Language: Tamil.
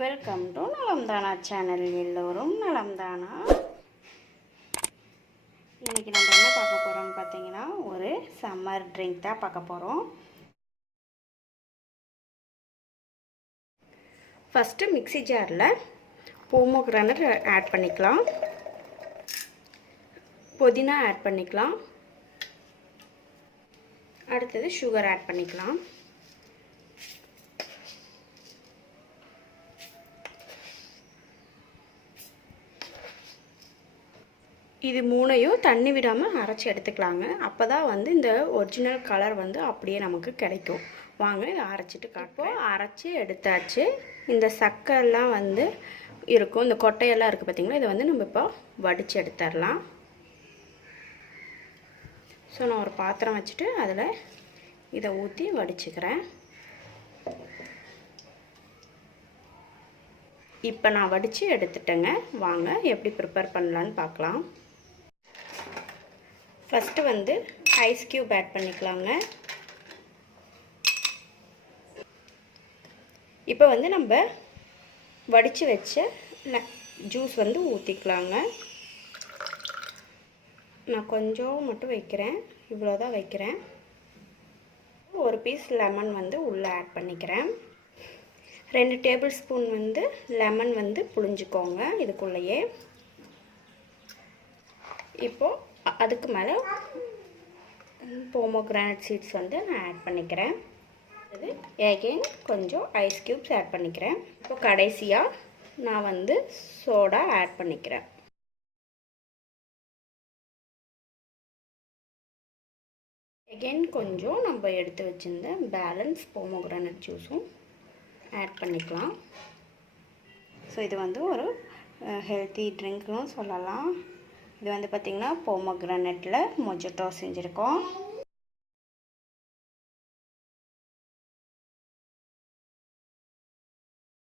Welcome to நலம்தானா channel. எல்லோரும் நலம்தானா? இன்றைக்கி நம்ம என்ன பார்க்க போகிறோம்னு பார்த்தீங்கன்னா, ஒரு சம்மர் ட்ரிங்க் தான் பார்க்க போகிறோம். ஃபஸ்ட்டு மிக்ஸி ஜாரில் போமோகிரானட் ஆட் பண்ணிக்கலாம், புதினா ஆட் பண்ணிக்கலாம், அடுத்தது சுகர் ஆட் பண்ணிக்கலாம். இது மூணையும் தண்ணி விடாமல் அரைச்சி எடுத்துக்கலாங்க. அப்போ தான் வந்து இந்த ஒரிஜினல் கலர் வந்து அப்படியே நமக்கு கிடைக்கும். வாங்க இதை அரைச்சிட்டு காட்டுவோம். அரைச்சி எடுத்தாச்சு. இந்த சக்கரெல்லாம் வந்து இருக்கும், இந்த கொட்டையெல்லாம் இருக்குது பார்த்திங்களா, இதை வந்து நம்ம இப்போ வடித்து எடுத்துடலாம். ஸோ நான் ஒரு பாத்திரம் வச்சுட்டு அதில் இதை ஊற்றி வடிச்சுக்கிறேன். இப்போ நான் வடித்து எடுத்துட்டேங்க. வாங்க எப்படி ப்ரிப்பேர் பண்ணலான்னு பார்க்கலாம். ஃபஸ்ட்டு வந்து ஐஸ் க்யூப் ஆட் பண்ணிக்கலாங்க. இப்போ வந்து நம்ம வடித்து வச்ச ஜூஸ் வந்து ஊற்றிக்கலாங்க. நான் கொஞ்சம் மட்டும் வைக்கிறேன், இவ்வளோதான் வைக்கிறேன். ஒரு பீஸ் லெமன் வந்து உள்ளே ஆட் பண்ணிக்கிறேன். 2 டேபிள் ஸ்பூன் வந்து லெமன் வந்து புழிஞ்சிக்கோங்க இதுக்குள்ளேயே. இப்போது அதுக்கு மேலே போமோகிரானட் சீட்ஸ் வந்து நான் ஆட் பண்ணிக்கிறேன். அது எகைன் கொஞ்சம் ஐஸ் க்யூப்ஸ் ஆட் பண்ணிக்கிறேன். இப்போ கடைசியாக நான் வந்து சோடா ஆட் பண்ணிக்கிறேன். எகைன் கொஞ்சம் நம்ம எடுத்து வச்சுருந்த பேலன்ஸ் போமோகிரானட் ஜூஸும் ஆட் பண்ணிக்கலாம். ஸோ இது வந்து ஒரு ஹெல்த்தி ட்ரிங்க்னு சொல்லலாம். இது வந்து பார்த்திங்கன்னா போமோகிரானட்டில் மொஜிட்டோ செஞ்சுருக்கோம்.